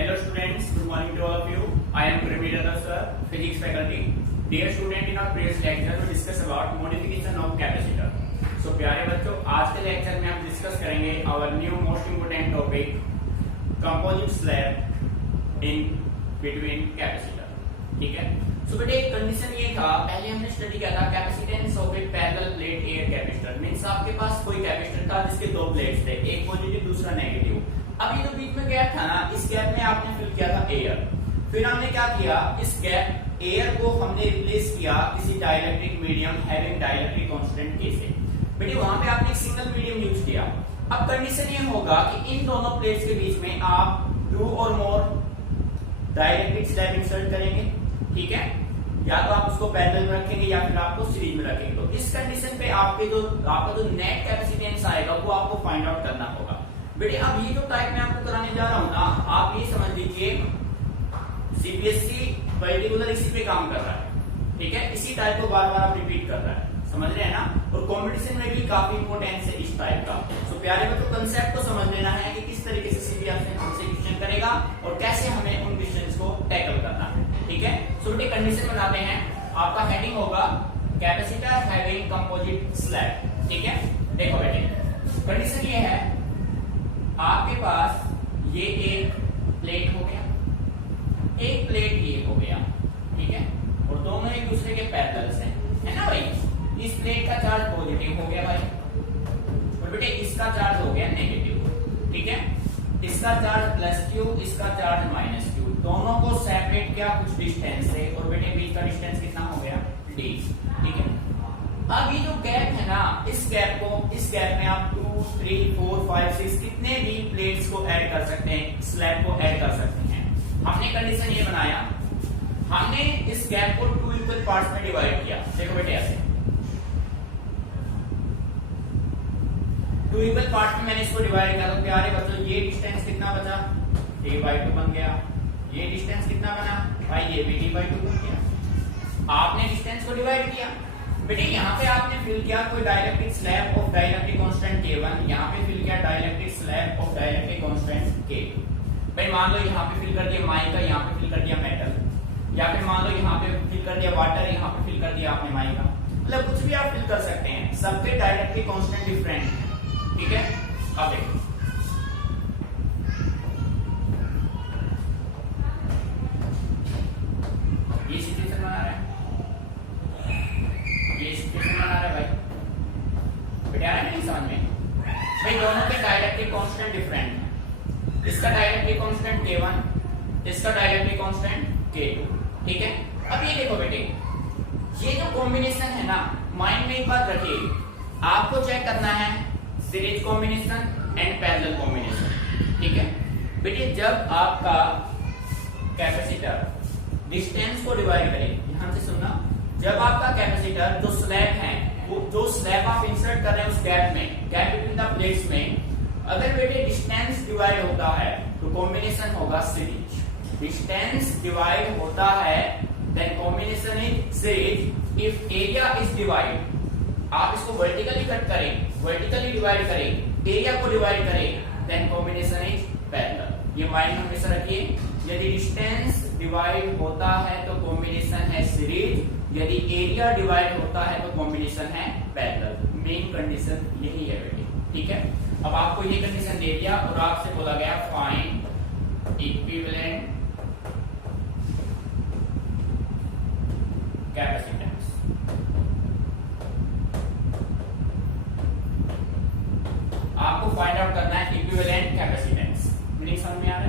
Hello students, good morning to all of you. I am Gurmeet sir, physics faculty. Dear student, in our previous lecture we discuss about modification of capacitor. So प्यारे बच्चों, आज के lecture में हम discuss करेंगे our new most important topic, composite slab in between capacitor. ठीक है? So बेटे एक कंडीशन ये था, पहले हमने स्टडी किया था capacitance of A parallel plate air capacitor. Means आपके पास कोई कैपेसिटर था जिसके दो प्लेट्स थे, एक पॉजिटिव दूसरा नेगेटिव. अब ये जो बीच में गैप था ना, इस गैप में आपने फिल किया था एयर. फिर हमने क्या किया, इस गैप एयर को हमने रिप्लेस किया किसी dielectric medium having dielectric constant के से. बेटे वहां पे आपने एक सिंगल मीडियम यूज किया. अब कंडीशन ये होगा कि इन दोनों प्लेट्स के बीच में आप 2 और मोर डाइलेक्ट्रिक स्लैब इंसर्ट करेंगे. ठीक है, या तो आप उसको पैरेलल में रखेंगे या फिर आपको सीरीज में रखेंगे. तो इस कंडीशन पे आपका जो नेट कैपेसिटेंस आएगा वो आपको फाइंड आउट करना होगा. बेटे अब ये जो टाइप में आपको कराने जा रहा हूं ना, आप ये समझ लीजिए सीबीएसई पर्टिकुलर इसी पे काम कर रहा है. ठीक है, इसी टाइप को बार बार आप रिपीट कर रहा है, समझ रहे हैं ना. और कंपटीशन में भी काफी इंपोर्टेंस है इस टाइप का. तो प्यारे बच्चों, कंसेप्ट को समझ लेना है कि किस तरीके से सीबीएसई हमसे क्वेश्चन करेगा और कैसे हमें उन क्वेश्चंस को टैकल करना है. ठीक है, सो बेटे कंडीशन बनाते हैं. आपका हेडिंग होगा कैपेसिटर हैविंग कंपोजिट स्लैब. ठीक है, देखो बेटे कंडीशन ये है, आपके पास ये एक प्लेट हो गया, एक प्लेट ये हो गया. ठीक है, और दोनों एक दूसरे के पैरेलल्स हैं, है ना भाई. इस प्लेट का चार्ज पॉजिटिव हो गया भाई, और बेटे इसका चार्ज हो गया नेगेटिव. ठीक है, इसका चार्ज प्लस क्यू, इसका चार्ज माइनस क्यू. दोनों को सेपरेट किया कुछ डिस्टेंस से, और बेटे बीच का डिस्टेंस कितना हो गया, डी. ठीक है, अब ये जो गैप है ना, इस गैप में आप 2, 3, 4, 5, 6 कितने भी प्लेट्स को ऐड कर सकते हैं, स्लैब को ऐड कर सकते हैं. हमने कंडीशन ये बनाया, हमने इस गैप को 2 इक्वल पार्ट्स में डिवाइड किया. देखो बेटे ऐसे 2 इक्वल पार्ट में मैंने इसको डिवाइड किया. तो प्यारे बच्चों ये डिस्टेंस कितना बचा, d/2 बन गया. ये डिस्टेंस कितना बना भाई, ये भी d/2 बन गया. आपने डिस्टेंस को डिवाइड किया. बेटे यहाँ पे आपने फिल किया कोई dielectric slab of dielectric constant K1, यहाँ पे फिल किया dielectric slab of dielectric constant K2. भाई मान लो यहाँ पे फिल कर दिया माइका, यहाँ पे फिल कर दिया मेटल, या फिर मान लो यहाँ पे फिल कर दिया वाटर, यहाँ पे फिल कर दिया आपने माइका. मतलब कुछ भी आप फिल कर सकते हैं, सबके डाइलेक्ट्रिक कांस्टेंट डिफरेंट है. ठीक है, अब देखो ये सिचुएशन बना रहा है, ये सिचुएशन बना रहा है भाई. बेटा आ रहा है नहीं समझ में भाई, दोनों के डाइलेक्ट्रिक कांस्टेंट डिफरेंट है. इसका डाइलेक्ट्रिक कांस्टेंट K1, इसका डाइलेक्ट्रिक कांस्टेंट K2. ठीक है, अब ये देखो बेटे, ये जो कॉम्बिनेशन है ना, माइंड में एक बात रखिए, आपको चेक करना है series combination and parallel combination. ठीक है बेटे, जब आपका कैपेसिटर डिस्टेंस को डिवाइड करे, ध्यान से सुनना, जब आपका कैपेसिटर जो स्लैब है, वो जो स्लैब आप इंसर्ट कर रहे हैं उस गैप में, गैप बिटवीन द प्लेट्स में, अगर बेटे डिस्टेंस डिवाइड होता है तो कॉम्बिनेशन होगा सीरीज. डिस्टेंस डिवाइड होता है then combination is series. If area is divide, आप इसको वर्टिकली कट करें, वर्टिकली डिवाइड करें, एरिया को डिवाइड करें, देन कॉम्बिनेशन इज पैरेलल. ये माइंड में हमेशा रखिए, यदि डिस्टेंस डिवाइड होता है तो कॉम्बिनेशन है सीरीज, यदि एरिया डिवाइड होता है तो कॉम्बिनेशन है पैरेलल. मेन कंडीशन यही है बेटे. ठीक है, अब आपको ये कंडीशन दे दिया और आपसे बोला गया फाइंड इक्विवेलेंट कैपेसिटेंस. आपको फाइंड आउट करना है इक्विवेलेंट कैपेसिटेंस. मीनिंग समझ में आ रहा है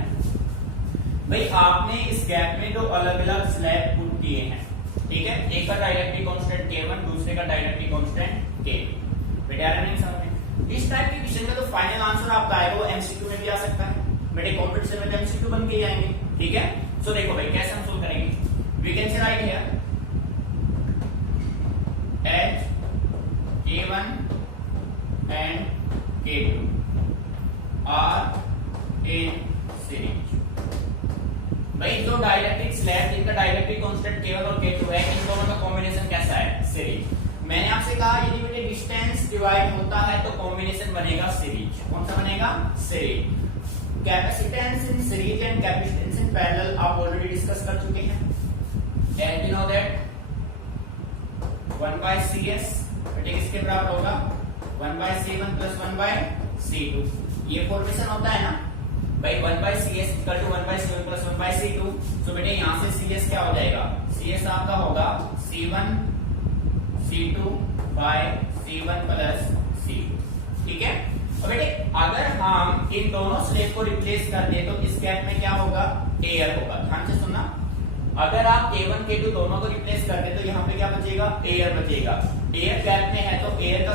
भाई. आपने इस गैप में जो अलग अलग स्लैब पुट किए हैं, ठीक है, एक का डाइलेक्ट्रिक कांस्टेंट K1, दूसरे का डाइलेक्ट्रिक कांस्टेंट K2. बेटे आ रहा नहीं समझ में. इस टाइप के क्वेश्चन का तो फाइनल आंसर आपका आएगा वो एमसीक्यू में भी आ सकता है. बेटे कॉम्पिटिशन में एमसीक्यू बन के आएंगे. ठीक है, सो देखो भाई कैसे हम सोल्व करेंगे. We can say right here H K1 and K2 are in series. भाई जो डाइलेक्ट्रिक स्लैब जिनका डाइलेक्ट्रिक कांस्टेंट K1 और K2 है, इन दोनों का कॉम्बिनेशन कैसा है, सीरीज. मैंने आपसे कहा यदि बेटे डिस्टेंस डिवाइड होता है तो कॉम्बिनेशन बनेगा सीरीज. कौन सा बनेगा, series. Capacitance in series and capacitance in parallel आप ऑलरेडी डिस्कस कर चुके हैं। And you know that 1/cs बेटे किसके बराबर होगा 1/c1 + 1/c2। ये फॉर्मेशन होता है ना भाई 1/cs = 1/c1 + 1/c2। सो बेटे यहां से cs क्या हो जाएगा, cs आपका होगा c1 c2 c1 + c2। ठीक है। और बेटे अगर हम इन दोनों स्लेब को रिप्लेस कर दें तो इस गैप में क्या होगा, एयर होगा। ध्यान से सुनना, अगर आप k1 k2 दोनों को रिप्लेस कर दे तो यहाँ पे क्या बचेगा, एयर बचेगा। एयर गैप में है तो एयर का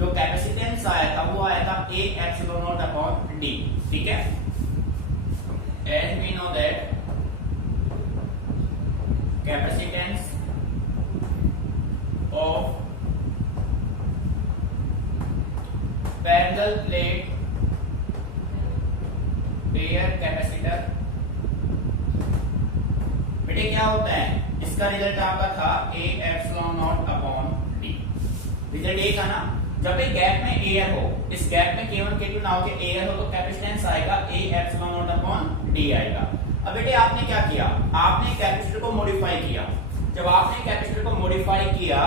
जो कैपेसिटेंस आया था वो आया था A ε0 d। ठीक है। And we know that capacitance of parallel plate pair capacitor बेटे क्या होता है, इसका रिजल्ट आपका था A ε0 d। रिजल्ट ए था ना, जब एक गैप में एयर हो, इस गैप में k1 k2 ना हो के एयर हो तो कैपेसिटेंस आएगा A ε0 d आएगा। अब बेटे आपने क्या किया, आपने कैपेसिटर को मॉडिफाई किया। जब आपने कैपेसिटर को मॉडिफाई किया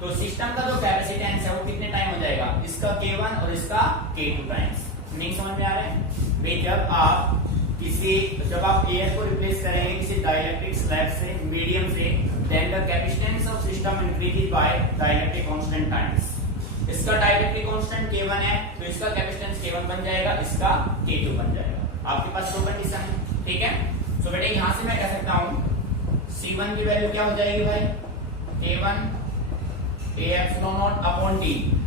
तो सिस्टम का जो कैपेसिटेंस है वो कितने टाइम हो जाएगा, इसका k1 और इसका k2 टाइम्स। नहीं समझ में आ रहा है भाई, जब आप एयर को रिप्लेस करेंगे किसी डाइलेक्ट्रिक स्लैब से, मीडियम से, then the capacitance of system increases by dielectric constant times. इसका डाइलेक्ट्रिक कांस्टेंट k1 है तो इसका कैपेसिटेंस k1 बन जाएगा, इसका k2 बन जाएगा। आपके पास दो कंडीशन है। ठीक है। सो बेटे यहां से मैं कह सकता हूं c1 की वैल्यू क्या हो जाएगी भाई, k1 A ε0 d।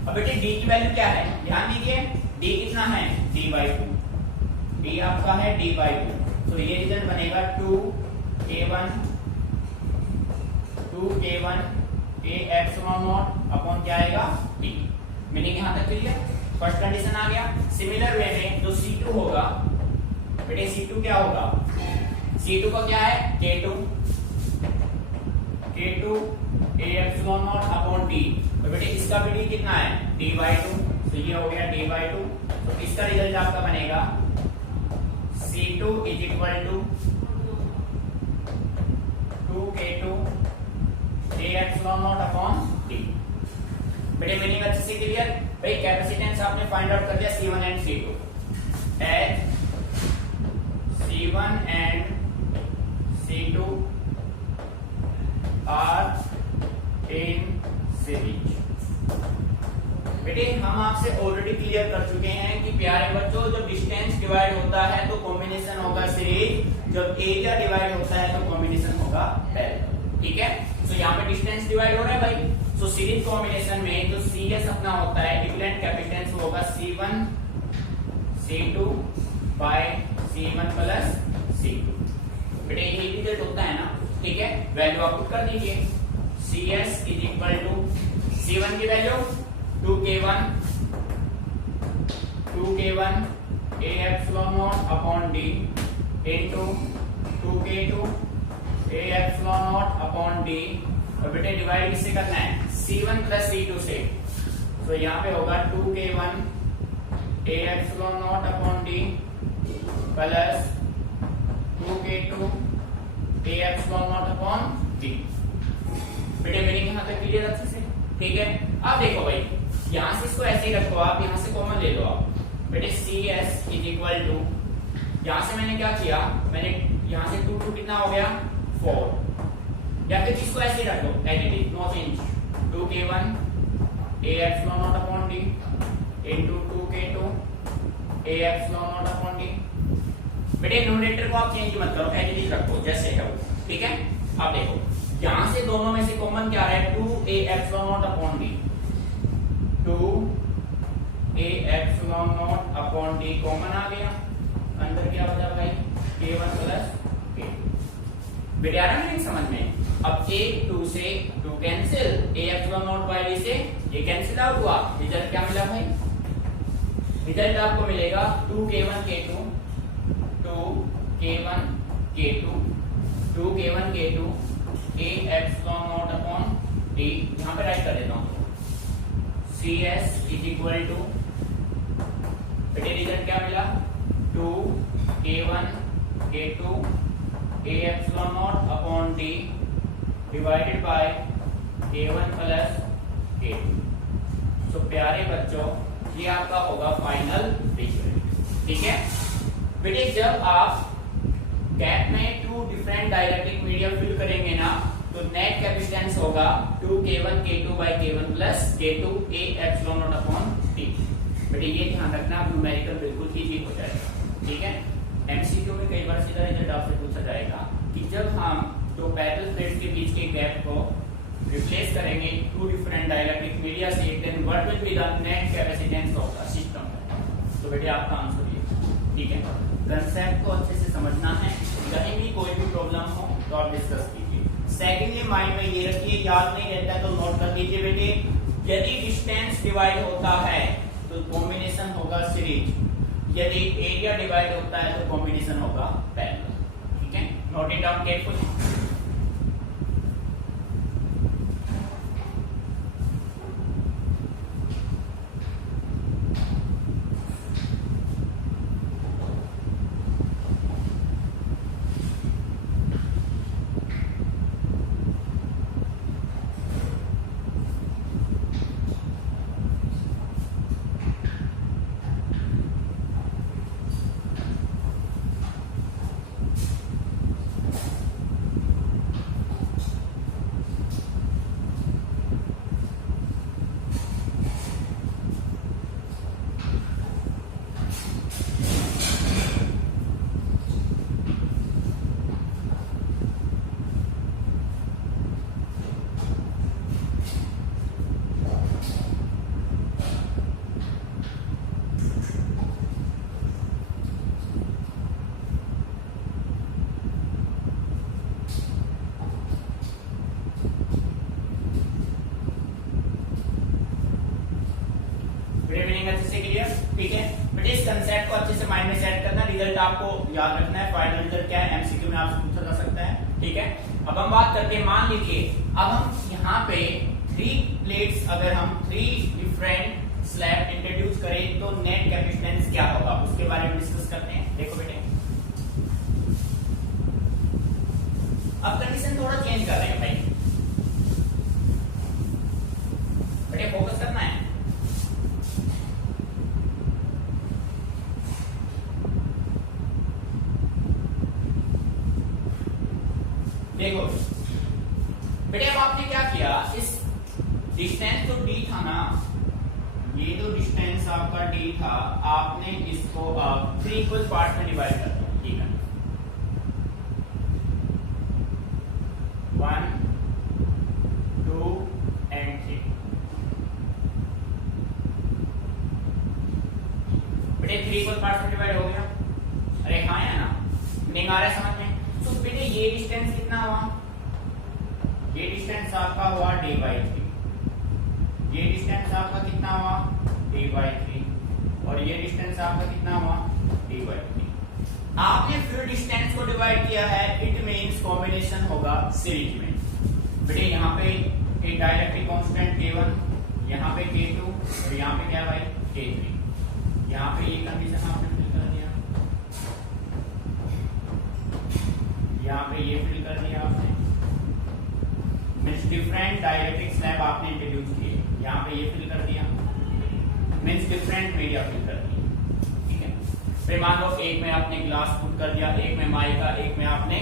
अब बेटे d की वैल्यू क्या है, ध्यान दीजिए d कितना है, d/2। d आपका है d/2। तो ये रिजल्ट बनेगा 2k1 A ε0 क्या आएगा, d। मीनिंग यहां तक क्लियर, फर्स्ट कंडीशन आ गया। सिमिलर वे में जो c2 होगा बेटे, c2 क्या होगा, c2 का क्या है k2 A ε0 d। तो बेटे इसका भी d कितना है, d/2। तो ये हो गया d/2। तो इसका रिजल्ट आपका बनेगा c2 = 2k2 A ε0 d। बेटे मीनिंग अच्छे से क्लियर भाई। कैपेसिटेंस आपने फाइंड आउट कर दिया c1 and c2। As c1 and c2 are in series. बेटे हम आपसे ऑलरेडी क्लियर कर चुके हैं कि प्यारे बच्चों जब डिस्टेंस डिवाइड होता है तो कॉम्बिनेशन होगा सीरीज, जब एरिया डिवाइड होता है तो कॉम्बिनेशन होगा पैरेलल। ठीक है। तो यहाँ पे डिस्टेंस डिवाइड हो रहा है भाई, तो सीरीज कॉम्बिनेशन में जो CS अपना होता है इक्विवेलेंट कैपेसिटेंस होगा C1 C2 C1 + C2। बेटे ये रिजल्ट होता है ना। ठीक है। वैल्यू आप पुट कर दीजिए, CS = C1 की value 2k1 A ε0 d into 2k2 A ε0 d। और बेटे डिवाइड किससे करना है, C1 + C2 से। तो यहाँ पे होगा 2k1 A ε0 d plus 2k2 A ε0 d। बेटे मीनिंग यहाँ तक क्लियर अच्छे से। ठीक है। अब देखो भाई, यहाँ से इसको ऐसे ही रखो आप, यहाँ से कॉमन ले लो आप। बेटे CS = यहाँ से मैंने क्या किया, मैंने यहाँ से 2 कितना हो गया 4, या फिर इसको ऐसे ही रख लो as it is, no change. 2k1 A ε0 d into 2k2 A ε0 d। बेटे न्यूमरेटर को आप चेंज मत करो, एज इट इज रखो जैसे है वो। ठीक है। अब देखो यहां से दोनों में से कॉमन क्या है, 2A ε0 d। 2A ε0 d common आ गया, अंदर क्या बचा भाई, k1 + k2। बेटे आ रहा है समझ में। अब 1 2 से 2 कैंसिल, A ε0 से ये कैंसिल आउट हुआ। रिजल्ट क्या मिला भाई, रिजल्ट आपको मिलेगा 2k1 k2 2k1 k2 2k1 k2 A ε0 d। यहां पे राइट कर देता हूं, CS = बेटे रिजल्ट क्या मिला 2 K2 A epsilon naught upon D divided by K1 plus K2। तो प्यारे बच्चों ये आपका होगा फाइनल रिजल्ट। ठीक है बेटे, जब आप गैप में two different dielectric medium fill करेंगे ना तो नेट कैपेसिटेंस होगा 2K1 K2 by K1 plus K2 A epsilon naught upon D। बेटे ये ध्यान रखना, न्यूमेरिकल बिल्कुल इजी हो जाएगा। ठीक है, एमसीक्यू में कई बार सीधा रिजल्ट आपसे पूछा जाएगा कि जब हम दो पैरेलल प्लेट्स के बीच के गैप को रिप्लेस करेंगे टू डिफरेंट डाइलेक्ट्रिक मीडिया से, then what will be the net capacitance of the system. तो बेटे आपका आंसर ये। ठीक है, कंसेप्ट को अच्छे से समझना है, कहीं भी कोई भी प्रॉब्लम हो तो आप डिस्कस कीजिए। सेकेंडली माइंड में ये रखिए, याद नहीं रहता तो नोट कर लीजिए बेटे, यदि डिस्टेंस डिवाइड होता है तो कॉम्बिनेशन होगा सीरीज, यदि एरिया डिवाइड होता है तो कॉम्बिनेशन होगा पैरेलल। ठीक है, नोट इट डाउन केयरफुली। ठीक है बेटे, इस कंसेप्ट को अच्छे से माइंड में सेट करना, रिजल्ट आपको याद रखना है। फाइनल रिजल्ट क्या है एमसीक्यू में आपसे पूछा जा सकता है। ठीक है, अब हम बात करते हैं, मान लीजिए अब हम यहाँ पे 3 प्लेट्स, अगर हम 3 डिफरेंट स्लैब इंट्रोड्यूस करें तो नेट कैपेसिटेंस क्या होगा, उसके बारे में डिस्कस करते हैं। देखो बेटे, अब कंडीशन थोड़ा चेंज कर रहे हैं भाई, बेटे फोकस करना है। देखो बेटे, अब आपने क्या किया, इस डिस्टेंस जो d था ना, ये जो डिस्टेंस आपका d था, आपने इसको अब 3 इक्वल पार्ट में डिवाइड कर दिया। ठीक है, 1 2 and 3। बेटे 3 इक्वल पार्ट में डिवाइड हो गया, अरे हाँ है ना, नहीं आ रहा है समझ में। तो बेटे ये डिस्टेंस कितना हुआ, ये डिस्टेंस आपका हुआ d/3, ये डिस्टेंस आपका कितना हुआ d/3, और ये डिस्टेंस आपका कितना हुआ d/3। आपने फिर डिस्टेंस को डिवाइड किया है, इट मींस कॉम्बिनेशन होगा सीरीज में। बेटे यहाँ पे एक डाइलेक्ट्रिक कांस्टेंट K1, यहाँ पे K2 और यहाँ पे क्या भाई K3। यहाँ पे ये कंडीशन आपने फिल कर दिया, यहाँ पे ये फिल कर दिया आपने, मींस डिफरेंट डाइलेक्ट्रिक स्लैब आपने इंट्रोड्यूस किए, यहाँ पे ये फिल कर दिया, मींस डिफरेंट मीडिया फिल कर दिया। ठीक है, फिर मान लो एक में आपने ग्लास पुट कर दिया, एक में माइका, एक में आपने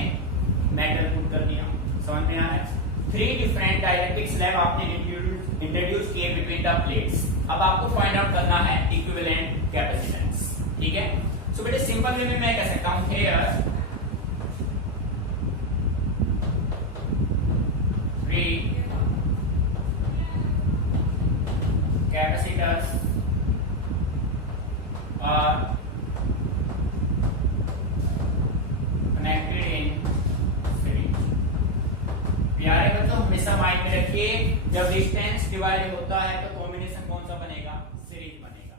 मेटल पुट कर दिया, समझ में आ रहा है। 3 डिफरेंट डाइलेक्ट्रिक स्लैब आपने इंट्रोड्यूस किए बिटवीन द प्लेट्स। अब आपको फाइंड आउट करना है इक्विवेलेंट कैपेसिटेंस। ठीक है, सो बेटे सिंपल वे में मैं कह सकता हूं here capacitors are connected in series। प्यारे बच्चों हमेशा माइंड में रखिए, जब डिस्टेंस डिवाइड होता है तो कॉम्बिनेशन कौन सा बनेगा, सीरीज बनेगा।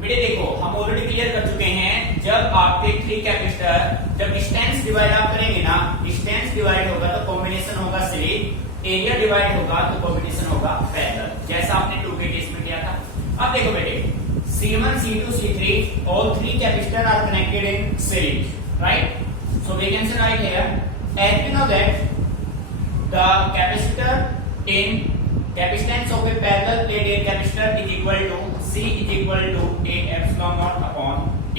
बेटे देखो हम ऑलरेडी क्लियर कर चुके हैं, जब आपके 3 कैपेसिटर, जब डिस्टेंस डिवाइड आप करेंगे ना, डिस्टेंस डिवाइड होगा तो कॉम्बिनेशन होगा सीरीज, एरिया डिवाइड होगा तो कॉम्बिनेशन होगा पैरेलल, जैसा आपने 2 के केस में किया था। अब देखो बेटे C1, C2, C3, all three capacitors are connected in series, right? So we can say right here, as we know that the capacitor in capacitance of a parallel plate air capacitor is equal to C is equal to A epsilon naught upon T.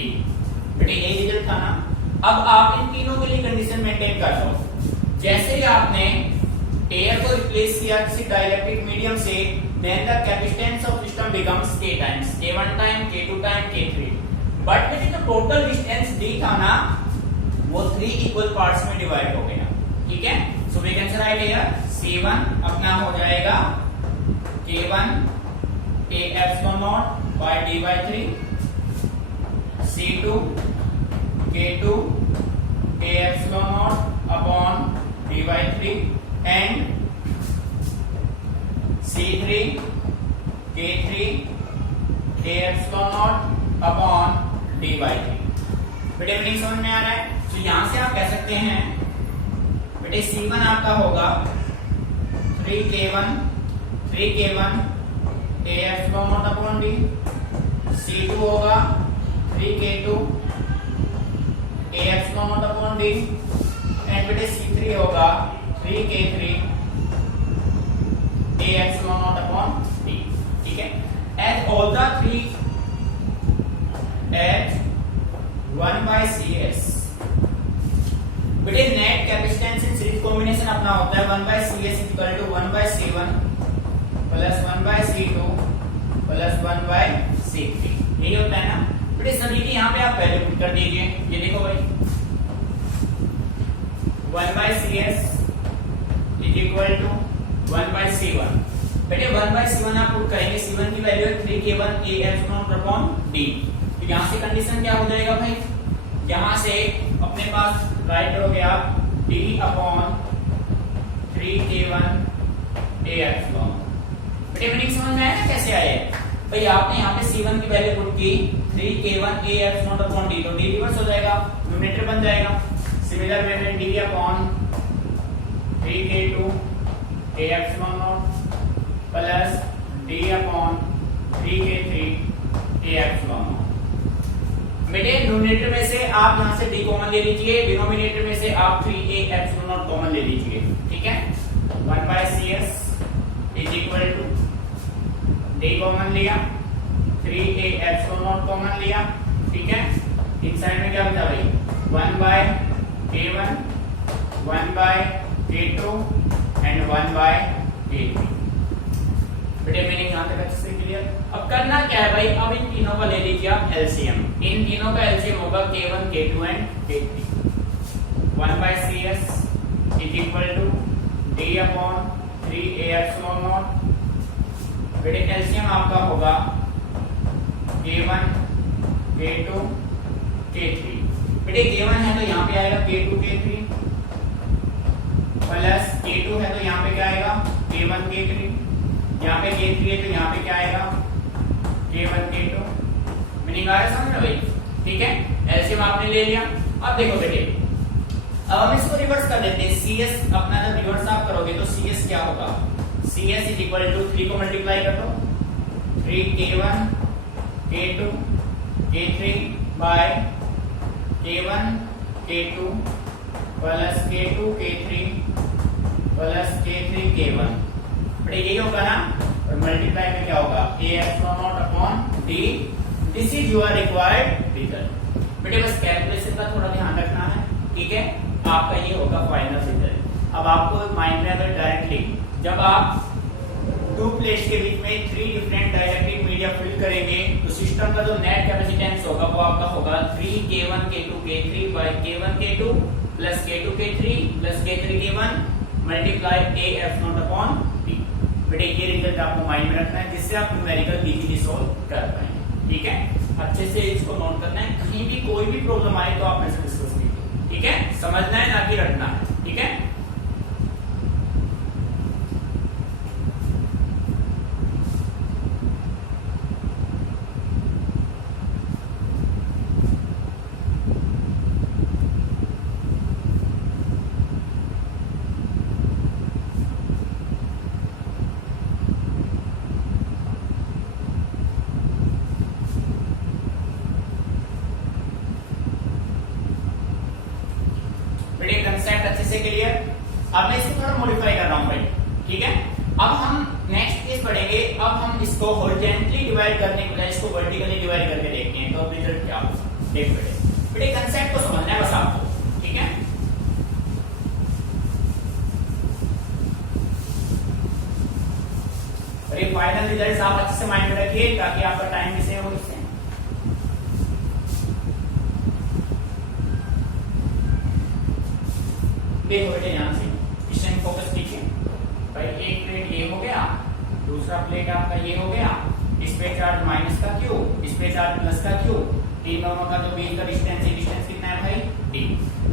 बेटे ये result था ना। अब आप इन तीनों के लिए condition maintain कर लो। जैसे ही आपने एयर को रिप्लेस किया किसी डाइलेक्ट्रिक मीडियम से, then the capacitance of system becomes K times, K1 time, K2 time, K3. But बेटे जो टोटल डिस्टेंस D था ना, वो 3 इक्वल पार्ट्स में डिवाइड हो गया, ठीक है? So we can say right here C1 अपना हो जाएगा K1 A epsilon naught by D by 3, C2 K2 A epsilon naught upon D by 3 and C3 K3 A epsilon naught upon D by 3. बेटे meaning समझ में आ रहा है? तो यहां से आप कह सकते हैं बेटे C1 आपका होगा 3K1 A epsilon naught upon D, C2 होगा 3K2 A epsilon naught upon D and बेटे C3 होगा 3K3 A epsilon naught upon D, ठीक है? As all the three at 1 by CS, बेटे net capacitance in series combination अपना होता है 1 by CS equal to 1 by C1 plus 1 by C2 plus 1 by C3, यही होता है ना? बेटे सभी की यहाँ पे आप वैल्यू पुट कर दीजिए। ये देखो भाई 1 by CS is equal to 1 by C1। बेटे 1 by C1 आप पुट करेंगे, C1 की वैल्यू है 3K1 A epsilon naught upon D। तो यहाँ से कंडीशन क्या हो जाएगा भाई? यहाँ से अपने पास राइट करोगे आप D upon 3K1 A epsilon। बेटे मीनिंग समझ में आया ना कैसे आए? भाई आपने यहाँ पे C1 की वैल्यू पुट की 3K1 A epsilon naught upon D, तो D रिवर्स हो जाएगा, न्यूमरेटर बन जाएगा। सिमिलर वे में D upon 3K2 A epsilon naught plus D upon 3K3 A epsilon naught। बेटे न्यूमरेटर में से आप यहां से D कॉमन ले लीजिए, डिनोमिनेटर में से आप 3A epsilon naught कॉमन ले लीजिए, ठीक है? 1 by CS is equal to D common लिया, 3A epsilon naught कॉमन लिया, ठीक है? इनसाइड में क्या बचा भाई? 1 by K1 1 by K2 and 1 by K3। बेटे मीनिंग यहां तक अच्छे से क्लियर? अब करना क्या है भाई? अब इन तीनों का ले लीजिए आप एलसीएम। इन तीनों का एलसीएम होगा K1 K2 and K3। 1 by CS is equal to D upon 3A epsilon naught। बेटे एलसीएम आपका होगा K1 K2 K3। बेटे K1 है तो यहाँ पे आएगा K2 K3 प्लस K2 है तो यहाँ पे क्या आएगा? K1 K3। यहाँ पे K3 है तो यहाँ पे क्या आएगा? K1 K2। मीनिंग आ रहा है समझ में भाई? ठीक है, एलसीएम आपने ले लिया। अब देखो बेटे, अब हम इसको रिवर्स कर देते हैं। CS अपना जब रिवर्स आप करोगे तो CS क्या होगा? CS इज इक्वल टू 3 को मल्टीप्लाई कर दो 3K1 K2 K3 bye K1 K2 plus K2 K3 plus K3 K1। But यही होगा ना, और मल्टीप्लाई में क्या होगा? A epsilon naught upon D। This is your required result. बेटे बस कैलकुलेशन का थोड़ा ध्यान रखना है, ठीक है? आपका ये होगा फाइनल रिजल्ट। अब आपको माइंड में अगर डायरेक्टली जब आप टू प्लेट्स के बीच में 3 डिफरेंट डाइलेक्ट्रिक मीडिया फिल करेंगे तो सिस्टम का जो नेट कैपेसिटेंस होगा वो आपका होगा 3K1 K2 K3 by K1 K2 plus K2 K3 plus K3 K1 multiply A epsilon naught upon D। बेटे ये रिजल्ट आपको माइंड में रखना है जिससे आप न्यूमेरिकल इजीली सॉल्व कर पाएंगे, ठीक है? अच्छे से इसको नोट करना है, कहीं भी कोई भी प्रॉब्लम आए तो आप मेरे से डिस्कस कीजिए, ठीक है? समझना है ना कि रटना है, ठीक है? से क्लियर? अब मैं इसको थोड़ा मॉडिफाई कर रहा हूं भाई, ठीक है। अब हम नेक्स्ट केस पढ़ेंगे, अब हम इसको हॉरिजॉन्टली डिवाइड करने के बजाय इसको वर्टिकली डिवाइड करके देखते हैं, तो अब रिजल्ट क्या होगा देख बेटे कंसेप्ट को समझना है बस आपको, ठीक है। और ये फाइनल रिजल्ट आप अच्छे से माइंड में रखिए ताकि आपका टाइम भी सेव हो इससे। देखो बेटे ध्यान से क्वेश्चन फोकस कीजिए भाई। एक प्लेट ये हो गया, दूसरा प्लेट आपका ये हो गया, इस पे चार्ज माइनस का क्यू, इस पे चार्ज प्लस का क्यू, तीन दोनों का जो बीच का डिस्टेंस है, डिस्टेंस कितना है भाई डी।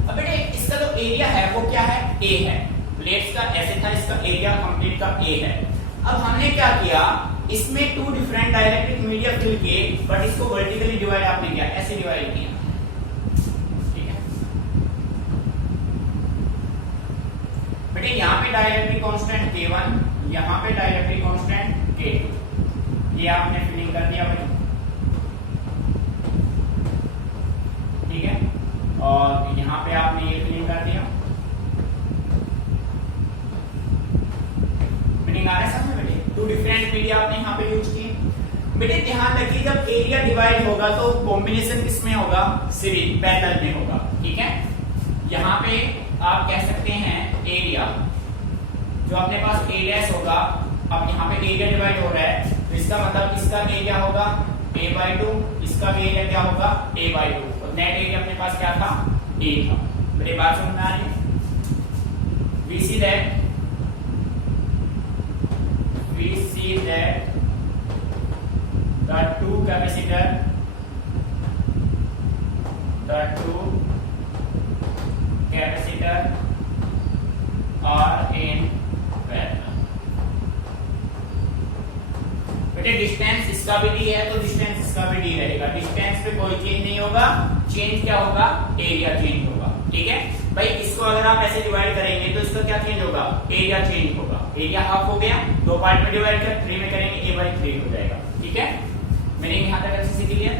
अब बेटे इसका जो एरिया है वो क्या है ए है, प्लेट्स का ऐसे था, इसका एरिया कंप्लीट का ए है। अब हमने क्या किया, इसमें two different dielectric media fill किए, बट इसको वर्टिकली डिवाइड आपने किया, ऐसे डिवाइड किया, ठीक है बेटे। यहाँ पे डाइलेक्ट्रिक कांस्टेंट K1, यहाँ पे डाइलेक्ट्रिक कांस्टेंट K2, ये आपने फिलिंग कर दिया भाई, ठीक है। और यहाँ पे आपने ये फिलिंग कर दिया, मीनिंग आ रहा है समझ में बेटे। टू डिफरेंट मीडिया आपने यहाँ पे यूज किए। बेटे ध्यान रखिए जब एरिया डिवाइड होगा तो कॉम्बिनेशन किसमें होगा, सीरीज पैरेलल में होगा, ठीक है। यहाँ पे आप कह सकते हैं एरिया जो अपने पास एरिया होगा, अब यहाँ पे एरिया डिवाइड हो रहा है तो इसका मतलब इसका एरिया होगा a/2, इसका भी एरिया क्या होगा a/2, और नेट एरिया अपने पास क्या था a था। मेरी बात समझ में आ रही है? we see that the two capacitor are in parallel। बेटे डिस्टेंस इसका भी डी है तो डिस्टेंस इसका भी डी रहेगा, डिस्टेंस पे कोई चेंज नहीं होगा, चेंज क्या होगा एरिया चेंज होगा, ठीक है भाई। इसको अगर आप ऐसे डिवाइड करेंगे तो इसका क्या चेंज होगा, एरिया चेंज होगा। एरिया हाफ हो गया, दो पार्ट में डिवाइड कर 3 में करेंगे a/3 हो जाएगा, ठीक है। मैंने यहाँ तक अच्छे से क्लियर,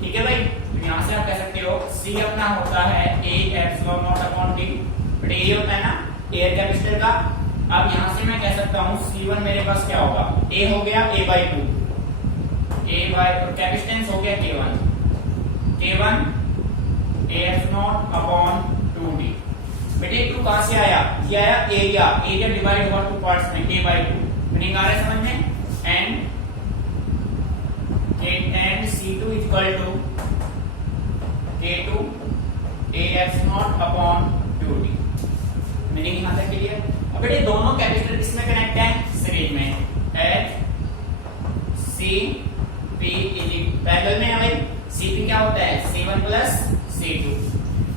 ठीक है भाई। तो यहाँ से आप कह सकते हो C अपना होता है A/0/T, बट ये होता है ना एयर कैपेसिटर का। अब यहाँ से मैं कह सकता हूँ C1 मेरे पास क्या होगा, A हो गया a/2, कैपेसिटेंस हो गया K1 A/0/2D। बेटे टू कहां से आया, ये आया एरिया डिवाइड हुआ टू पार्ट्स में a/2, मीनिंग आ रहा है समझ में। And C2 equal to K2 A/0/2D, meaning यहां तक क्लियर। अब बेटे दोनों कैपेसिटर किसमें कनेक्ट है, सीरीज में, CP पैरेलल में है भाई। CP क्या होता है C1 प्लस C2।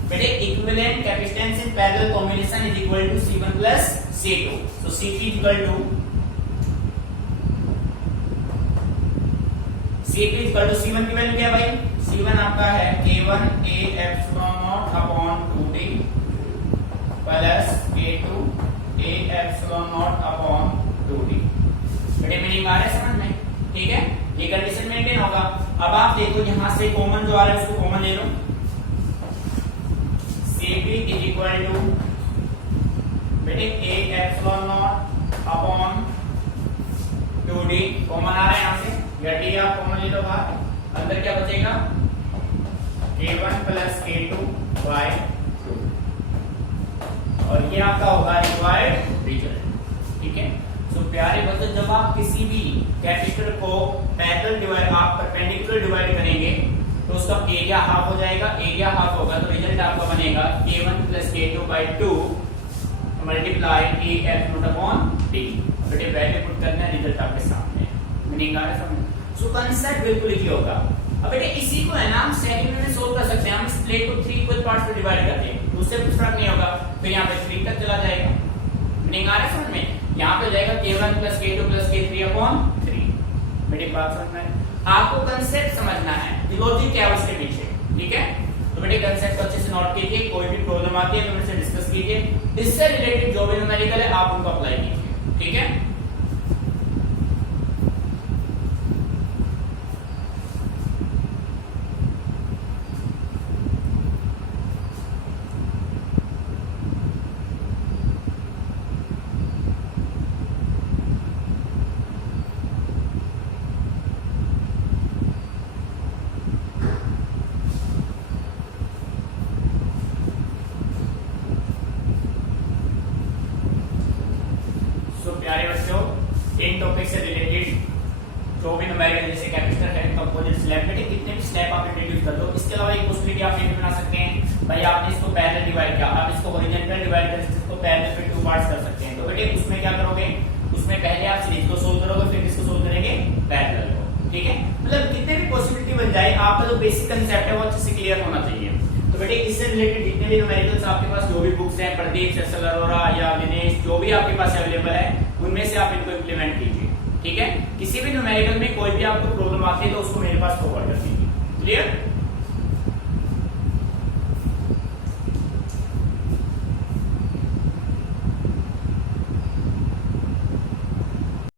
बेटे equivalent capacitance in parallel combination is equal to C1 plus C2, so CP equal to C1 की वैल्यू क्या है भाई, C1 आपका है K1 A/0/2D plus K2 A/0/2D। बेटे मीनिंग आ रहा है समझ में, ठीक है। ये कंडीशन मेंटेन होगा। अब आप देखो यहां से कॉमन जो आ रहा है उसको कॉमन ले लो, CP इज इक्वल टू बेटे A/0/2D कॉमन आ रहा है यहां से, या D आप कॉमन ले लो बाहर, अंदर क्या बचेगा K1 प्लस K2/2, और ये आपका होगा रिक्वायर्ड रिजल्ट, ठीक है। तो प्यारे बच्चों जब आप किसी भी कैपेसिटर को पैरेलल डिवाइड आप परपेंडिकुलर डिवाइड करेंगे तो उसका एरिया हाफ हो जाएगा, एरिया हाफ होगा तो रिजल्ट आपका बनेगा K1 plus K2/2 multiply A/0/D। बेटे वैल्यू पुट करना है, रिजल्ट आपके सामने, मीनिंग आ रहा है समझ। सो कांसेप्ट बिल्कुल ही होगा। अब बेटे इसी को है ना हम सेकंड में सोल्व कर सकते हैं, हम इस प्लेट को 3 इक्वल पार्ट्स में डिवाइड करते हैं तो उससे कुछ फर्क नहीं होगा, फिर यहाँ पे 3 तक चला जाएगा, मीनिंग आ रहा है समझ में। यहाँ पे जाएगा K1 plus K2 plus K3/3। मेरी बात समझ में, आपको कंसेप्ट समझना है, लॉजिक क्या है उसके पीछे, ठीक है। तो बेटे कंसेप्ट को अच्छे से नोट कीजिए, कोई भी प्रॉब्लम आती है तो मेरे से डिस्कस कीजिए, इससे रिलेटेड जो भी न्यूमेरिकल है आप उनको अप्लाई कीजिए, ठीक है। टॉपिक से रिलेटेड जो भी न्यूमेरिकल जैसे कैपेसिटर है, कंपोजिट, स्लैब, बेटे कितने भी स्लैब आप इंट्रोड्यूस कर दो। इसके अलावा एक पॉसिबिलिटी आप ये भी बना सकते हैं, भाई आपने इसको पैरेलल डिवाइड किया, आप इसको हॉरिजॉन्टल डिवाइड कर सकते हैं, इसको पैरेलल पे टू पार्ट्स कर सकते हैं। तो बेटे उसमें क्या करोगे, उसमें पहले आप सीरीज को सोल्व करोगे, फिर इसको सोल्व करेंगे पैरेलल को, ठीक है। मतलब कितने भी पॉसिबिलिटी बन जाए, आपका जो बेसिक कंसेप्ट है वो अच्छे से क्लियर होना चाहिए। तो बेटे इससे रिलेटेड जितने भी न्यूमेरिकल्स आपके पास जो भी बुक्स हैं, प्रदीप, सैसल अरोरा या दिनेश, जो भी आपके पास अवेलेबल है, उनमें से आप इनको इंप्लीमेंट कीजिए, ठीक है। किसी भी न्यूमेरिकल में कोई भी आपको प्रॉब्लम आती है तो उसको मेरे पास फॉरवर्ड कर दीजिए, क्लियर।